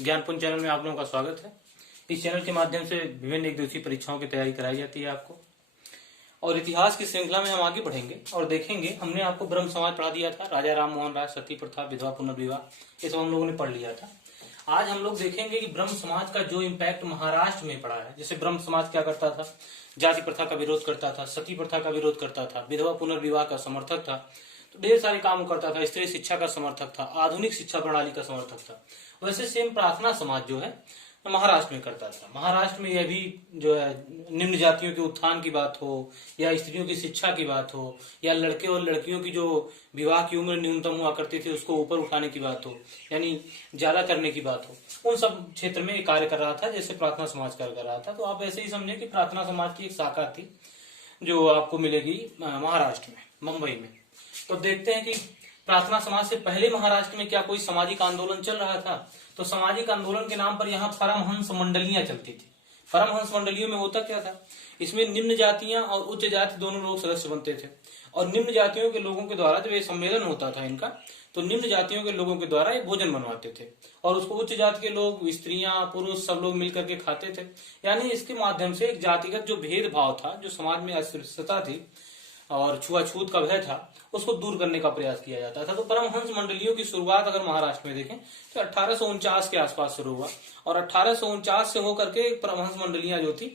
ज्ञानपुंज channel में आप लोगों का स्वागत है। इस चैनल के माध्यम से विभिन्न एक दिवसीय परीक्षाओं की तैयारी कराई जाती है आपको, और इतिहास की श्रृंखला में हम आगे बढ़ेंगे और देखेंगे। हमने आपको ब्रह्म समाज पढ़ा दिया था, राजा राम मोहन राय, सती प्रथा, विधवा पुनर्विवाह, ये सब हम लोगों ने पढ़ लिया था। आज हम लोग देखेंगे कि ब्रह्म समाज का जो इम्पैक्ट महाराष्ट्र में पड़ा है। जैसे ब्रह्म समाज क्या करता था, जाति प्रथा का विरोध करता था, सती प्रथा का विरोध करता था, विधवा पुनर्विवाह का समर्थक था, तो ढेर सारे काम करता था, स्त्री शिक्षा का समर्थक था, आधुनिक शिक्षा प्रणाली का समर्थक था। वैसे सेम प्रार्थना समाज जो है महाराष्ट्र में करता था। महाराष्ट्र में यह भी जो है निम्न जातियों के उत्थान की बात हो, या स्त्रियों की शिक्षा की बात हो, या लड़के और लड़कियों की जो विवाह की उम्र न्यूनतम हुआ करती थी उसको ऊपर उठाने की बात हो, यानी ज्यादा करने की बात हो, उन सब क्षेत्र में कार्य कर रहा था, जैसे प्रार्थना समाज कार्य कर रहा था। तो आप ऐसे ही समझे कि प्रार्थना समाज की एक शाखा थी जो आपको मिलेगी महाराष्ट्र में, मुंबई में। तो देखते हैं कि प्रार्थना समाज से पहले महाराष्ट्र में क्या कोई सामाजिक आंदोलन चल रहा था। तो सामाजिक आंदोलन के नाम पर यहाँ परमहंस मंडलियां चलती थी। परमहंस मंडलियों में होता क्या था, इसमें निम्न जातियां और उच्च जाति दोनों लोग सदस्य बनते थे। और निम्न जातियों के लोगों के द्वारा जब ये सम्मेलन होता था इनका, तो निम्न जातियों के लोगों के द्वारा ये भोजन बनवाते थे, और उसको उच्च जाति के लोग, स्त्रियां, पुरुष सब लोग मिलकर के खाते थे। यानी इसके माध्यम से एक जातिगत जो भेदभाव था, जो समाज में अस्पृश्यता थी और छुआछूत का भय था, उसको दूर करने का प्रयास किया जाता था। तो परमहंस मंडलियों की शुरुआत अगर महाराष्ट्र में देखें तो 1849 के आसपास शुरू हुआ, और 1849 से होकर के परमहंस मंडलियां जो थी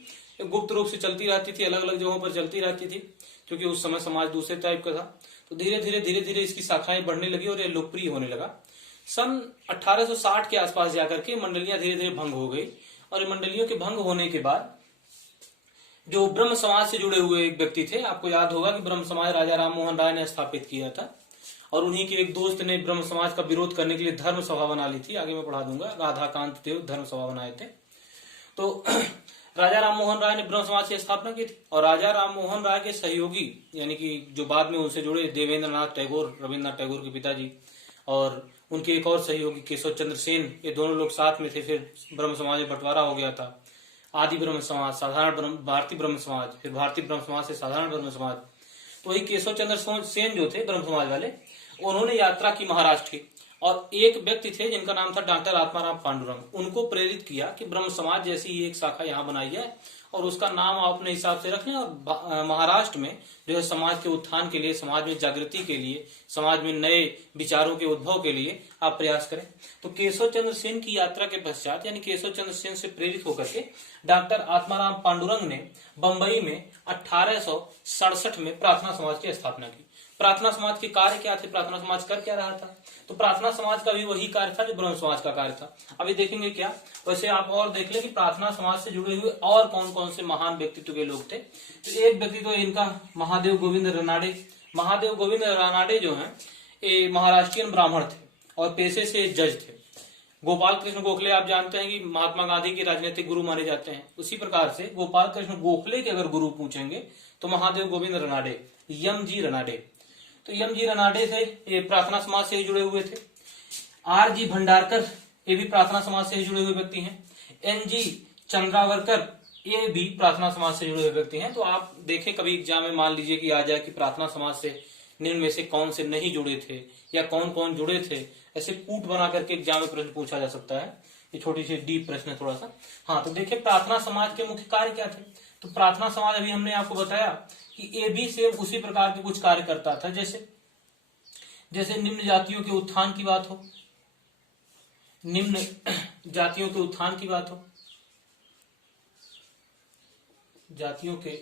गुप्त रूप से चलती रहती थी, अलग अलग जगहों पर चलती रहती थी, क्योंकि उस समय समाज दूसरे टाइप का था। तो धीरे धीरे इसकी शाखाएं बढ़ने लगी और ये लोकप्रिय होने लगा। सन 1860 के आसपास जाकर के मंडलियां धीरे धीरे भंग हो गई, और ये मंडलियों के भंग होने के बाद जो ब्रह्म समाज से जुड़े हुए एक व्यक्ति थे, आपको याद होगा कि ब्रह्म समाज राजा राम मोहन राय ने स्थापित किया था, और उन्हीं के एक दोस्त ने ब्रह्म समाज का विरोध करने के लिए धर्म सभा बना ली थी। आगे मैं पढ़ा दूंगा, राधाकांत देव धर्म सभा बनाए थे। तो राजा राम मोहन राय ने ब्रह्म समाज की स्थापना की थी, और राजा राम मोहन राय के सहयोगी, यानी कि जो बाद में उनसे जुड़े देवेंद्रनाथ टैगोर, रविन्द्रनाथ टैगोर के पिताजी, और उनके एक और सहयोगी केशव चंद्र सेन, ये दोनों लोग साथ में थे। फिर ब्रह्म समाज में बंटवारा हो गया था, आदि ब्रह्म समाज, साधारण भारतीय ब्रह्म समाज, फिर भारतीय ब्रह्म समाज से साधारण ब्रह्म समाज। तो वही केशव चंद्र सेन जो थे ब्रह्म समाज वाले, उन्होंने यात्रा की महाराष्ट्र की, और एक व्यक्ति थे जिनका नाम था डॉक्टर आत्माराम पांडुरंग। उनको प्रेरित किया कि ब्रह्म समाज जैसी एक शाखा यहाँ बनाई जाए, और उसका नाम आप अपने हिसाब से रख लें, और महाराष्ट्र में जो है समाज के उत्थान के लिए, समाज में जागृति के लिए, समाज में नए विचारों के उद्भव के लिए आप प्रयास करें। तो केशव चंद्र सेन की यात्रा के पश्चात, यानी केशव चंद्र सेन से प्रेरित होकर के डॉक्टर आत्माराम पांडुरंग ने बंबई में 1867 में प्रार्थना समाज की स्थापना की। प्रार्थना समाज के कार्य क्या थे, प्रार्थना समाज कर क्या रहा था? तो प्रार्थना समाज का भी वही कार्य था जो ब्रह्म समाज का कार्य था। अभी देखेंगे क्या। वैसे आप और देख लें कि प्रार्थना समाज से जुड़े हुए और कौन कौन से महान व्यक्तित्व के लोग थे। तो एक व्यक्ति तो इनका महादेव गोविंद रानाडे। महादेव गोविंद रानाडे जो है ये महाराष्ट्रियन ब्राह्मण थे और पेशे से जज थे। गोपाल कृष्ण गोखले आप जानते हैं कि महात्मा गांधी के राजनीतिक गुरु माने जाते हैं। उसी प्रकार से गोपाल कृष्ण गोखले के अगर गुरु पूछेंगे तो महादेव गोविंद रानाडे, यम जी रानाडे। तो यम जी रानाडे से ये प्रार्थना समाज से ही जुड़े हुए थे। आर जी भंडारकर ये भी प्रार्थना समाज से ही जुड़े हुए व्यक्ति हैं। एन जी चंद्रावरकर ये भी प्रार्थना समाज से जुड़े हुए व्यक्ति हैं। तो आप देखें कभी एग्जाम में मान लीजिए कि आ जाए कि प्रार्थना समाज से निम्न में से कौन से नहीं जुड़े थे या कौन कौन जुड़े थे, ऐसे कूट बना करके एग्जाम में प्रश्न पूछा जा सकता है। ये छोटी सी डीप प्रश्न है थोड़ा सा। हाँ, तो देखिए प्रार्थना समाज के मुख्य कार्य क्या थे। तो प्रार्थना समाज अभी हमने आपको बताया कि ये भी सेम उसी प्रकार के कुछ कार्य करता था, जैसे निम्न जातियों के उत्थान की बात हो, निम्न जातियों के उत्थान की बात हो, जातियों के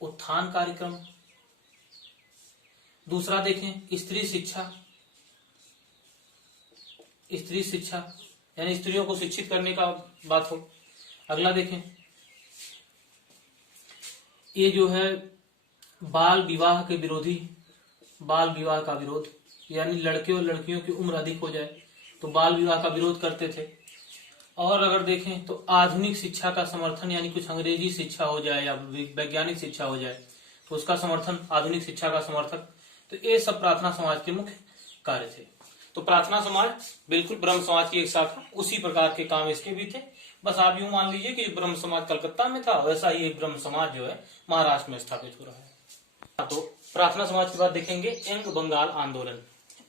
उत्थान कार्यक्रम। दूसरा देखें स्त्री शिक्षा, स्त्री शिक्षा यानी स्त्रियों को शिक्षित करने का बात हो। अगला देखें ये जो है बाल विवाह के विरोधी, बाल विवाह का विरोध, यानी लड़के और लड़कियों की उम्र अधिक हो जाए तो बाल विवाह का विरोध करते थे। और अगर देखें तो आधुनिक शिक्षा का समर्थन, यानी कुछ अंग्रेजी शिक्षा हो जाए या वैज्ञानिक शिक्षा हो जाए तो उसका समर्थन, आधुनिक शिक्षा का समर्थक। तो ये सब प्रार्थना समाज के मुख्य कार्य थे। तो प्रार्थना समाज बिल्कुल ब्रह्म समाज की एक शाखा, उसी प्रकार के काम इसके भी थे। बस आप यूं मान लीजिए कि ब्रह्म समाज कलकत्ता में था, वैसा ही एक ब्रह्म समाज जो है महाराष्ट्र में स्थापित हो रहा है। तो प्रार्थना समाज के बाद देखेंगे एंग बंगाल आंदोलन।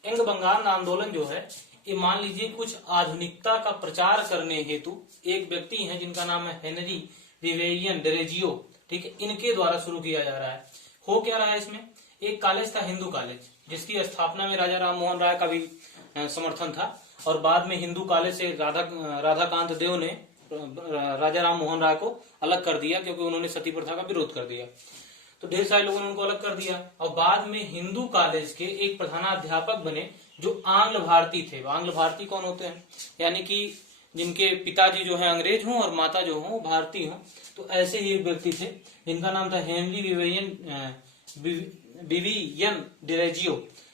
एंग बंगाल आंदोलन जो है ये मान लीजिए कुछ आधुनिकता का प्रचार करने हेतु एक व्यक्ति हैं जिनका नाम है हेनरी विवेयन डेरेजियो, ठीक है, इनके द्वारा शुरू किया जा रहा है। हो क्या रहा है इसमें, एक कॉलेज था हिंदू कॉलेज, जिसकी स्थापना में राजा राम मोहन राय का भी समर्थन था, और बाद में हिंदू कॉलेज से राधाकांत देव ने राजा राम मोहन राय को अलग कर दिया, क्योंकि उन्होंने सती प्रथा का विरोध कर दिया। तो ढेर सारे लोगों ने उनको अलग कर दिया, और बाद में हिंदू कॉलेज के एक प्रधानाध्यापक बने जो आंग्ल भारतीय थे। आंग्ल भारतीय कौन होते हैं, यानी कि जिनके पिताजी जो है अंग्रेज हों और माता जो हो भारतीय हों। तो ऐसे ही एक व्यक्ति थे जिनका नाम था हेनरी विवियन डेरेजियो।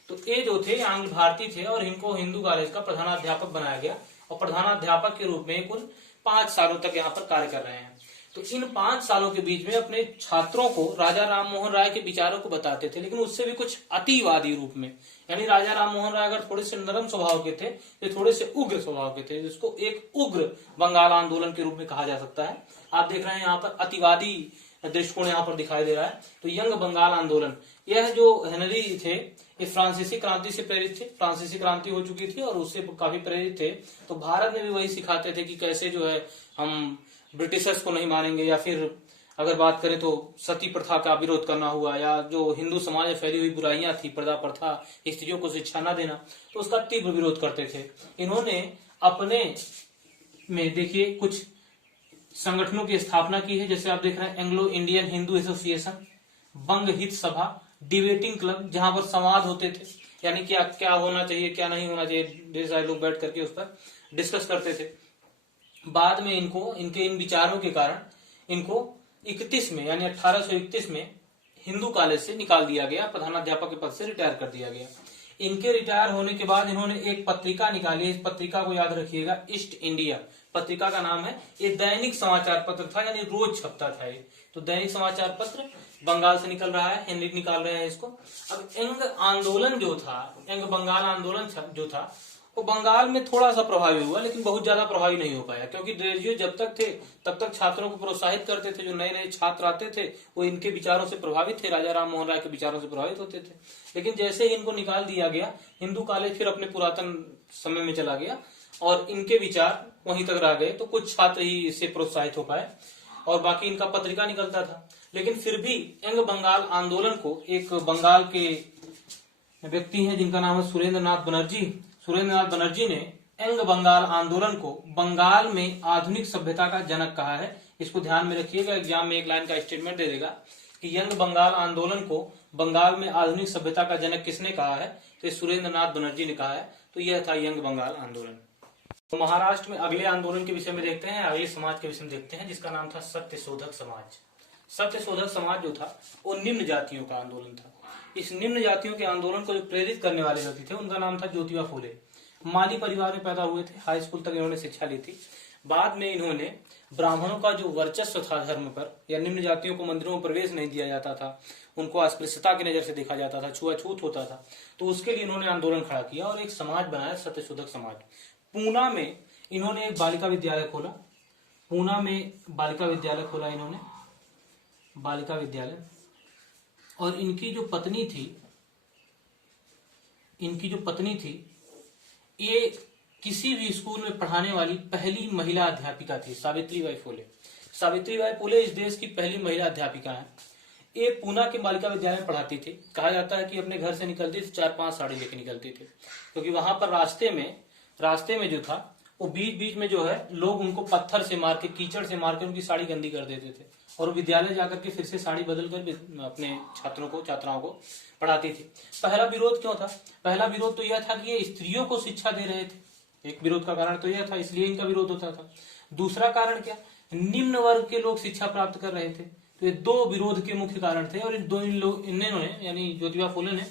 तो ये जो थे आंग्ल भारतीय थे और इनको हिंदू कॉलेज का प्रधानाध्यापक बनाया गया, और प्रधानाध्यापक के रूप में कुल 5 सालों तक यहाँ पर कार्य कर रहे हैं। तो इन 5 सालों के बीच में अपने छात्रों को राजा राम मोहन राय के विचारों को बताते थे, लेकिन उससे भी कुछ अतिवादी रूप में। यानी राजा राम मोहन राय अगर थोड़े से नरम स्वभाव के थे, तो थोड़े से उग्र स्वभाव के थे, जिसको एक उग्र बंगाल आंदोलन के रूप में कहा जा सकता है। आप देख रहे हैं यहाँ पर अतिवादी दृष्टिकोण यहाँ पर दिखाई दे रहा है। तो यंग बंगाल आंदोलन, यह जो हेनरी थे ये फ्रांसीसी क्रांति से प्रेरित थे। फ्रांसीसी क्रांति हो चुकी थी और उससे काफी प्रेरित थे। तो भारत में भी वही सिखाते थे कि कैसे जो है हम ब्रिटिशर्स को नहीं मानेंगे, या फिर अगर बात करें तो सती प्रथा का विरोध करना हुआ, या जो हिंदू समाज में फैली हुई बुराइयां थी, पर्दा प्रथा, स्त्रियों को शिक्षा न देना, तो उसका तीव्र विरोध करते थे। इन्होंने अपने में देखिए कुछ संगठनों की स्थापना की है, जैसे आप देख रहे हैं एंग्लो इंडियन हिंदू एसोसिएशन, बंग हित सभा, डिबेटिंग क्लब, जहां पर संवाद होते थे, यानी क्या क्या होना चाहिए क्या नहीं होना चाहिए, ढेर सारे लोग बैठ करके उस पर डिस्कस करते थे। बाद में इनको इनके इन विचारों के कारण इनको 31 में यानी 1831 में हिंदू कॉलेज से निकाल दिया गया, प्रधानाध्यापक के पद से रिटायर कर दिया गया। इनके रिटायर होने के बाद इन्होंने एक पत्रिका निकाली। इस पत्रिका को याद रखिएगा, ईस्ट इंडिया पत्रिका का नाम है। ये दैनिक समाचार पत्र था, यानी रोज छपता था ये। तो दैनिक समाचार पत्र बंगाल से निकल रहा है, हेनरी निकाल रहे हैं इसको। अब एंग आंदोलन जो था, एंग बंगाल आंदोलन जो था, वो बंगाल में थोड़ा सा प्रभावी हुआ, लेकिन बहुत ज्यादा प्रभावी नहीं हो पाया, क्योंकि डेरेजियो जब तक थे तब तक छात्रों को प्रोत्साहित करते थे। जो नए नए छात्र आते थे वो इनके विचारों से प्रभावित थे, राजा राम मोहन राय के विचारों से प्रभावित होते थे। लेकिन जैसे ही इनको निकाल दिया गया, हिंदू कॉलेज फिर अपने पुरातन समय में चला गया और इनके विचार वहीं तक रह गए। तो कुछ छात्र ही इससे प्रोत्साहित हो पाए और बाकी इनका पत्रिका निकलता था। लेकिन फिर भी एंग बंगाल आंदोलन को एक बंगाल के व्यक्ति हैं जिनका नाम है सुरेंद्र नाथ बनर्जी। सुरेंद्र नाथ बनर्जी ने एंग बंगाल आंदोलन को बंगाल में आधुनिक सभ्यता का जनक कहा है। इसको ध्यान में रखिएगा, एग्जाम में एक लाइन का स्टेटमेंट दे देगा कि यंग बंगाल आंदोलन को बंगाल में आधुनिक सभ्यता का जनक किसने कहा है, तो सुरेंद्र नाथ बनर्जी ने कहा है। तो यह था यंग बंगाल आंदोलन। तो महाराष्ट्र में अगले आंदोलन के विषय में देखते हैं, अगले समाज के विषय में देखते हैं, जिसका नाम था सत्यशोधक समाज। सत्यशोधक समाज जो था वो निम्न जातियों का आंदोलन था। इस निम्न जातियों के आंदोलन को जो प्रेरित करने वाले व्यक्ति थे उनका नाम था ज्योतिबा फुले। माली परिवार में पैदा हुए थे, हाई स्कूल तक इन्होंने शिक्षा ली थी। बाद में इन्होंने ब्राह्मणों का जो वर्चस्व था धर्म पर, या निम्न जातियों को मंदिरों में प्रवेश नहीं दिया जाता था, उनको अस्पृश्यता की नजर से देखा जाता था, छुआछूत होता था, तो उसके लिए इन्होंने आंदोलन खड़ा किया और एक समाज बनाया, सत्यशोधक समाज। पूना में इन्होंने एक बालिका विद्यालय खोला। पूना में बालिका विद्यालय खोला इन्होंने, बालिका विद्यालय। और इनकी जो पत्नी थी ये किसी भी स्कूल में पढ़ाने वाली पहली महिला अध्यापिका थी, सावित्रीबाई फुले। सावित्रीबाई फुले इस देश की पहली महिला अध्यापिका है। ये पूना के बालिका विद्यालय में पढ़ाती थी। कहा जाता है कि अपने घर से निकलती थी 4-5 साड़ी लेके निकलती थी, क्योंकि वहां पर रास्ते में जो था वो बीच बीच में जो है लोग उनको पत्थर से मार के, कीचड़ से मार के उनकी साड़ी गंदी कर देते थे, और विद्यालय जाकर के फिर से साड़ी बदल कर अपने छात्राओं को पढ़ाती थी। पहला विरोध क्यों था? पहला विरोध तो यह था कि ये स्त्रियों को शिक्षा दे रहे थे। एक विरोध का कारण तो यह था, इसलिए इनका विरोध होता था। दूसरा कारण क्या? निम्न वर्ग के लोग शिक्षा प्राप्त कर रहे थे। तो ये 2 विरोध के मुख्य कारण थे, और इन्होंने यानी ज्योतिबा फुले ने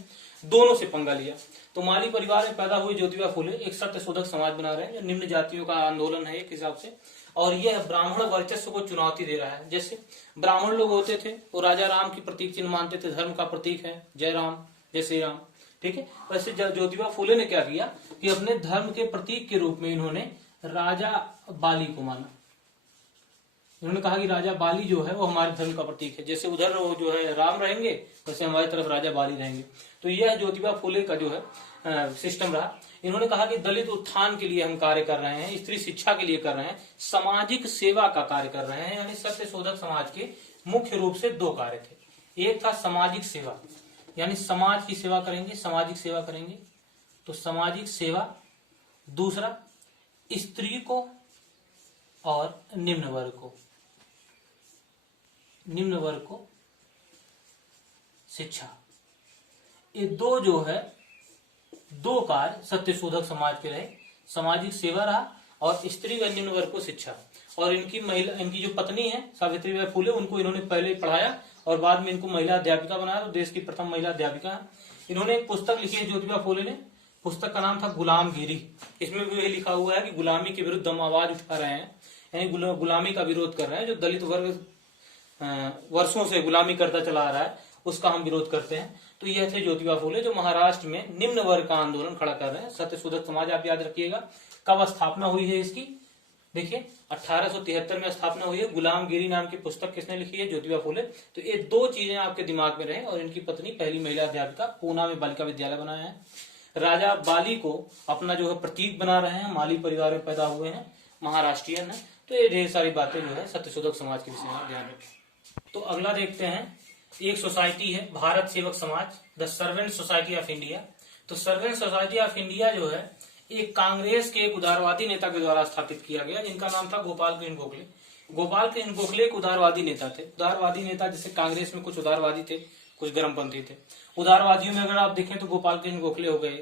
दोनों से पंगा लिया। तो माली परिवार में पैदा हुए ज्योतिबा फुले एक सत्यशोधक समाज बना रहे हैं, जो निम्न जातियों का आंदोलन है एक हिसाब से, और यह ब्राह्मण वर्चस्व को चुनौती दे रहा है। जैसे ब्राह्मण लोग होते थे वो राजा राम की प्रतीक चिन्ह मानते थे, धर्म का प्रतीक है जय राम, जय श्री राम, ठीक है। वैसे ज्योतिबा फुले ने क्या किया कि अपने धर्म के प्रतीक के रूप में इन्होंने राजा बाली को माना। इन्होंने कहा कि राजा बाली जो है वो हमारे धर्म का प्रतीक है, जैसे उधर वो जो है राम रहेंगे वैसे हमारी तरफ राजा बाली रहेंगे। तो यह ज्योतिबा फुले का जो है सिस्टम रहा। इन्होंने कहा कि दलित उत्थान के लिए हम कार्य कर रहे हैं, स्त्री शिक्षा के लिए कर रहे हैं, सामाजिक सेवा का कार्य कर रहे हैं। यानी सत्यशोधक समाज के मुख्य रूप से दो कार्य थे। एक था सामाजिक सेवा, यानी समाज की सेवा करेंगे, सामाजिक सेवा करेंगे, तो सामाजिक सेवा। दूसरा स्त्री को और निम्न वर्ग को शिक्षा। ये दो जो है दो कार्य सत्यशोधक समाज के रहे, सामाजिक सेवा रहा और स्त्री व निम्न वर्ग को शिक्षा। और इनकी जो पत्नी है सावित्रीबाई फुले, उनको इन्होंने पहले पढ़ाया और बाद में इनको महिला अध्यापिका बनाया, तो देश की प्रथम महिला अध्यापिका है। इन्होंने एक पुस्तक लिखी है ज्योतिबा फुले ने, पुस्तक का नाम था गुलामगिरी। इसमें भी लिखा हुआ है कि गुलामी के विरुद्ध हम आवाज उठा रहे हैं, यानी गुलामी का विरोध कर रहे हैं। जो दलित वर्ग वर्षों से गुलामी करता चला आ रहा है, उसका हम विरोध करते हैं। तो यह थे ज्योतिबा फुले, जो महाराष्ट्र में निम्न वर्ग का आंदोलन खड़ा कर रहे हैं। सत्यशोधक समाज आप याद रखिएगा। कब स्थापना हुई है इसकी? देखिए 1873 में स्थापना हुई है। गुलामगिरी नाम की पुस्तक किसने लिखी है? ज्योतिबा फुले। तो ये दो चीजें आपके दिमाग में रहे। और इनकी पत्नी पहली महिला अध्यापिका, पूना में बालिका विद्यालय बनाया है। राजा बाली को अपना जो है प्रतीक बना रहे हैं, माली परिवार में पैदा हुए हैं, महाराष्ट्रियन है। तो ये ढेर सारी बातें जो है सत्यशोधक समाज के विषय में ध्यान रखें। तो अगला देखते हैं, एक सोसाइटी है भारत सेवक समाज, the servant society of India. तो सर्वेंट सोसाइटी ऑफ इंडिया जो है एक कांग्रेस के एक उदारवादी नेता के द्वारा स्थापित किया गया, जिनका नाम था गोपाल कृष्ण गोखले। गोपाल कृष्ण गोखले एक उदारवादी नेता थे। उदारवादी नेता जैसे कांग्रेस में कुछ उदारवादी थे, कुछ गर्मपंथी थे। उदारवादियों में अगर आप देखें तो गोपाल कृष्ण गोखले हो गए,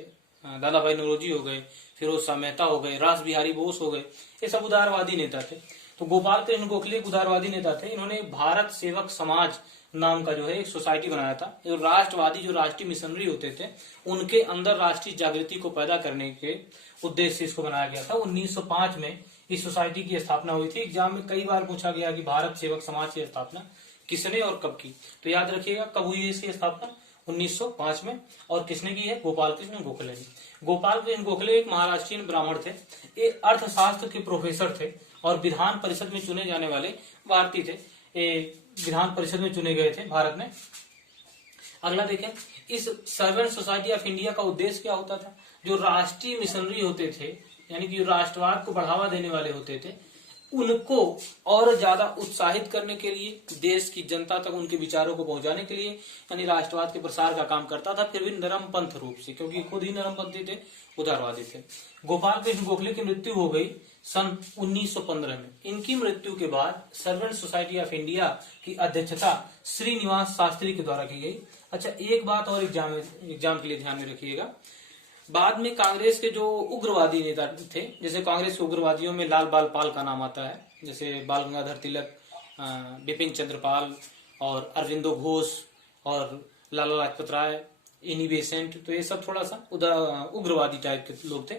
दादा भाई नौरोजी हो गए, फिरोज शाह मेहता हो गए, रास बिहारी बोस हो गए, ये सब उदारवादी नेता थे। तो गोपाल कृष्ण गोखले एक उदारवादी नेता थे। इन्होंने भारत सेवक समाज नाम का जो है एक सोसाइटी बनाया था। जो राष्ट्रवादी, जो राष्ट्रीय मिशनरी होते थे, उनके अंदर राष्ट्रीय जागृति को पैदा करने के उद्देश्य से इसको बनाया गया था। 1905 में इस सोसाइटी की स्थापना हुई थी। एग्जाम में कई बार पूछा गया कि भारत सेवक समाज की स्थापना किसने और कब की? तो याद रखिएगा कब हुई है इसकी स्थापना? 1905 में। और किसने की है? गोपाल कृष्ण गोखले ने। गोपाल कृष्ण गोखले एक महाराष्ट्रीयन ब्राह्मण थे, एक अर्थशास्त्र के प्रोफेसर थे और विधान परिषद में चुने जाने वाले भारतीय थे। विधान परिषद में चुने गए थे भारत में। अगला देखें, इस सर्वेंट सोसाइटी ऑफ इंडिया का उद्देश्य क्या होता था? जो राष्ट्रीय मिशनरी होते थे, यानी कि राष्ट्रवाद को बढ़ावा देने वाले होते थे, उनको और ज्यादा उत्साहित करने के लिए, देश की जनता तक उनके विचारों को पहुंचाने के लिए, यानी राष्ट्रवाद के प्रसार का काम करता था। फिर भी नरम पंथ रूप से, क्योंकि खुद ही नरमपंथी थे, उदारवादी थे। गोपाल कृष्ण गोखले की मृत्यु हो गई सन 1915 में। इनकी मृत्यु के बाद सर्वेंट सोसाइटी ऑफ इंडिया की अध्यक्षता श्रीनिवास शास्त्री के द्वारा की गई। अच्छा, एक बात और एग्जाम के लिए ध्यान में रखिएगा। बाद में कांग्रेस के जो उग्रवादी नेता थे, जैसे कांग्रेस के उग्रवादियों में लाल बाल पाल का नाम आता है, जैसे बाल गंगाधर तिलक, बिपिन चंद्र पाल और अरविंदो घोष और लाला लाजपत राय, एनी बेसेंट, तो ये सब थोड़ा सा उग्रवादी टाइप के लोग थे।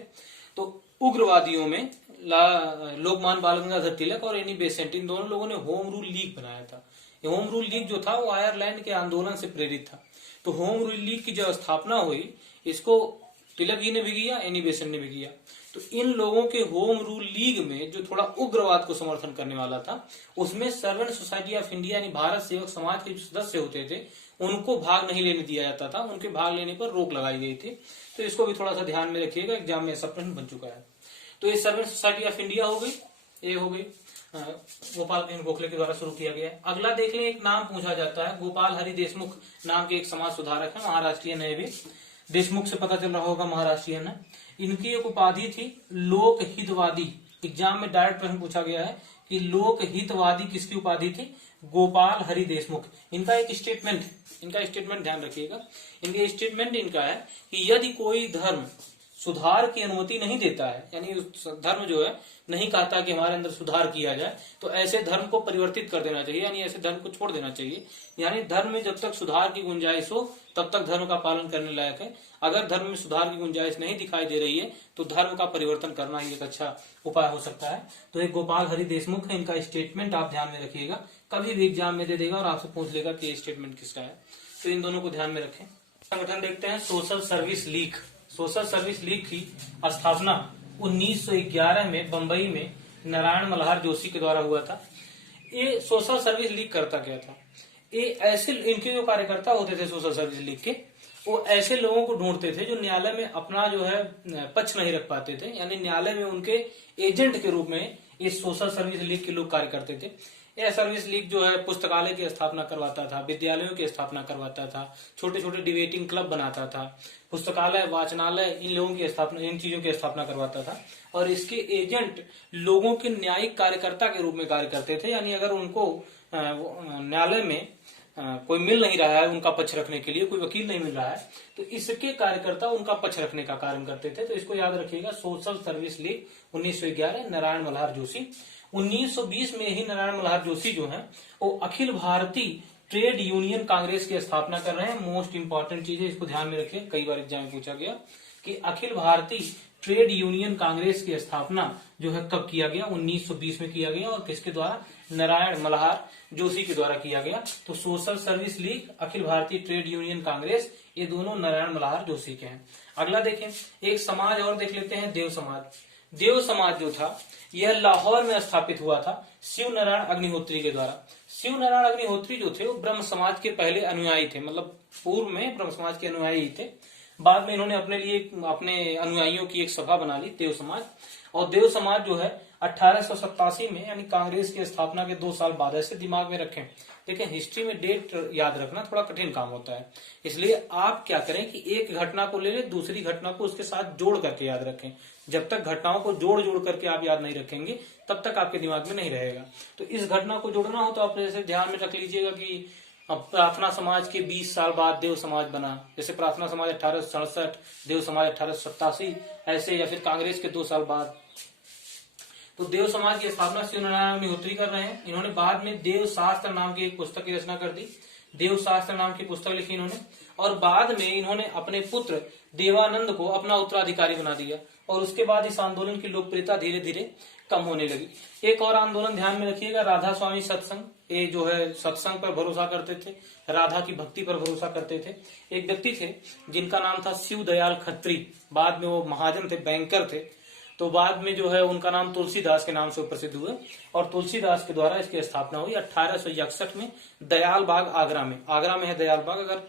तो उग्रवादियों में लोकमान्य बाल गंगाधर तिलक और एनी बेसेंट, इन दोनों लोगों ने होम रूल लीग बनाया था। ये होम रूल लीग जो था वो आयरलैंड के आंदोलन से प्रेरित था। तो होम रूल लीग की जब स्थापना हुई, इसको तिलक जी ने भी किया, एनी बेसेंट ने भी किया। तो इन लोगों के होम रूल लीग में जो थोड़ा उग्रवाद को समर्थन करने वाला था, उसमें सर्वेंट सोसाइटी ऑफ इंडिया यानी भारत सेवक समाज के जो सदस्य होते थे, उनको भाग नहीं लेने दिया जाता था। उनके भाग लेने पर रोक लगाई गई थी। तो इसको भी थोड़ा सा ध्यान में रखिएगा, एग्जाम में ऐसा प्रश्न बन चुका है। तो ये सर्वेंट सोसाइटी ऑफ इंडिया हो गई, ये हो गई, गोपाल कृष्ण गोखले के द्वारा शुरू किया गया है। अगला देख लें, एक नाम पूछा जाता है, गोपाल हरि देशमुख नाम के एक समाज सुधारक है, महाराष्ट्रीयन है। भी देशमुख से पता चल रहा होगा महाराष्ट्रीयन है। इनकी एक उपाधि थी लोक हितवादी। एग्जाम में डायरेक्ट प्रश्न पूछा गया है कि लोक हितवादी किसकी उपाधि थी? गोपाल हरि देशमुख। इनका एक स्टेटमेंट ध्यान रखिएगा। इनके स्टेटमेंट इनका है कि यदि कोई धर्म सुधार की अनुमति नहीं देता है, यानी धर्म जो है नहीं कहता कि हमारे अंदर सुधार किया जाए, तो ऐसे धर्म को परिवर्तित कर देना चाहिए, यानी ऐसे धर्म को छोड़ देना चाहिए। यानी धर्म में जब तक सुधार की गुंजाइश हो तब तक धर्म का पालन करने लायक है। अगर धर्म में सुधार की गुंजाइश नहीं दिखाई दे रही है तो धर्म का परिवर्तन करना ही एक अच्छा उपाय हो सकता है। तो एक गोपाल हरि देशमुख है, इनका स्टेटमेंट आप ध्यान में रखिएगा, कभी भी एग्जाम में दे देगा और आपसे पूछ लेगा कि ये स्टेटमेंट किसका है। तो इन दोनों को ध्यान में रखें। संगठन देखते हैं, social service league. Social service league की स्थापना 1911 में बंबई में नारायण मल्हार जोशी के द्वारा हुआ था। ये सोशल सर्विस लीग करता क्या था? ये ऐसे इनके जो कार्यकर्ता होते थे सोशल सर्विस लीग के, वो ऐसे लोगों को ढूंढते थे जो न्यायालय में अपना जो है पक्ष नहीं रख पाते थे, यानी न्यायालय में उनके एजेंट के रूप में इस सोशल सर्विस लीग के लोग कार्य करते थे। यह सर्विस लीग जो है पुस्तकालय की स्थापना करवाता था, विद्यालयों की स्थापना करवाता था, छोटे छोटे डिबेटिंग क्लब बनाता था, पुस्तकालय, वाचनालय, इन लोगों की स्थापना, इन चीजों की स्थापना करवाता था। और इसके एजेंट लोगों के न्यायिक कार्यकर्ता के रूप में कार्य करते थे, यानी अगर उनको न्यायालय में कोई मिल नहीं रहा है उनका पक्ष रखने के लिए, कोई वकील नहीं मिल रहा है, तो इसके कार्यकर्ता उनका पक्ष रखने का कार्य करते थे। तो इसको याद रखिएगा, social service league 1911, Narayan Malhar Joshi. 1920 में ही नारायण मल्हार जोशी जो है वो अखिल भारतीय ट्रेड यूनियन कांग्रेस की स्थापना कर रहे हैं। मोस्ट इंपॉर्टेंट चीज है, इसको ध्यान में रखिए, कई बार एग्जाम में पूछा गया कि अखिल भारतीय ट्रेड यूनियन कांग्रेस की स्थापना जो है कब किया गया, 1920 में किया गया, और किसके द्वारा, नारायण मल्हार जोशी के द्वारा किया गया। तो social service league, Akhil Bharatiya trade union Congress, ये दोनों नारायण मल्हार जोशी के हैं। अगला देखें, एक समाज और देख लेते हैं, देव समाज। देव समाज जो था यह लाहौर में स्थापित हुआ था शिव नारायण अग्निहोत्री के द्वारा। शिव नारायण अग्निहोत्री जो थे वो ब्रह्म समाज के पहले अनुयायी थे, मतलब पूर्व में ब्रह्म समाज के अनुयायी थे। बाद में इन्होंने अपने लिए अपने अनुयायियों की एक सभा बना ली, देव समाज। और देव समाज जो है 1887 में, यानी कांग्रेस की स्थापना के 2 साल बाद, ऐसे दिमाग में रखें। देखिए, हिस्ट्री में डेट याद रखना थोड़ा कठिन काम होता है, इसलिए आप क्या करें कि एक घटना को ले लें, दूसरी घटना को उसके साथ जोड़ करके याद रखें। जब तक घटनाओं को जोड़ जोड़ करके आप याद नहीं रखेंगे तब तक आपके दिमाग में नहीं रहेगा। तो इस घटना को जोड़ना हो तो आप जैसे ध्यान में रख लीजिएगा कि प्रार्थना समाज के 20 साल बाद देव समाज बना, जैसे प्रार्थना समाज 1867, देव समाज 1887, ऐसे, या फिर कांग्रेस के 2 साल बाद। तो देव समाज की स्थापना शिव नारायण अग्निहोत्री कर रहे हैं। इन्होंने बाद में देव शास्त्र नाम की एक पुस्तक की रचना कर दी, देव शास्त्र नाम की पुस्तक लिखी इन्होंने, और बाद में इन्होंने अपने पुत्र देवानंद को अपना उत्तराधिकारी बना दिया। और उसके बाद इस आंदोलन की लोकप्रियता धीरे धीरे कम होने लगी। एक और आंदोलन ध्यान में रखिएगा, राधा स्वामी सत्संग। ये जो है सत्संग पर भरोसा करते थे, राधा की भक्ति पर भरोसा करते थे। एक व्यक्ति थे जिनका नाम था शिव दयाल खत्री, बाद में वो महाजन थे, बैंकर थे। तो बाद में जो है उनका नाम तुलसीदास के नाम से प्रसिद्ध हुए, और तुलसीदास के द्वारा इसकी स्थापना हुई 1861 में दयाल बाग, आगरा में। आगरा में है दयाल बाग। अगर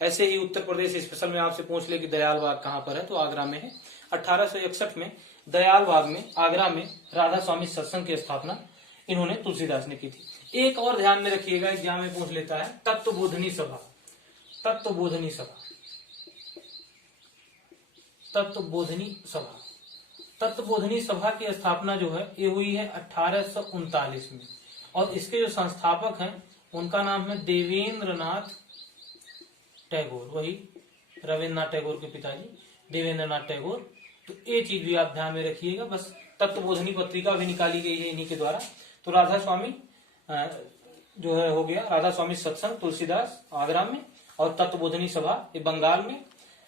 ऐसे ही उत्तर प्रदेश स्पेशल में आपसे पूछ ले कि दयाल बाग कहाँ पर है, तो आगरा में है। 1861 में दयाल बाग में, आगरा में, राधा स्वामी सत्संग की स्थापना इन्होंने, तुलसीदास ने की थी। एक और ध्यान में रखिएगा, एग्जाम में पूछ लेता है, तत्वबोधनी सभा। तत्वबोधनी सभा, तत्वबोधनी सभा। तत्वबोधनी सभा की स्थापना जो है ये हुई है 1839 में, और इसके जो संस्थापक हैं उनका नाम है देवेंद्रनाथ टैगोर, वही रविन्द्रनाथ टैगोर के पिताजी देवेंद्रनाथ टैगोर। तो ये चीज भी आप ध्यान में रखिएगा। बस तत्वबोधनी पत्रिका भी निकाली गई है इन्हीं के द्वारा। तो राधा स्वामी जो है हो गया, राधा स्वामी सत्संग तुलसीदास आगरा में, और तत्वबोधनी सभा ये बंगाल में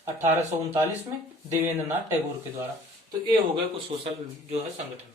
1839 में देवेंद्रनाथ टैगोर के द्वारा। तो ये हो गए कुछ सोशल जो है संगठन।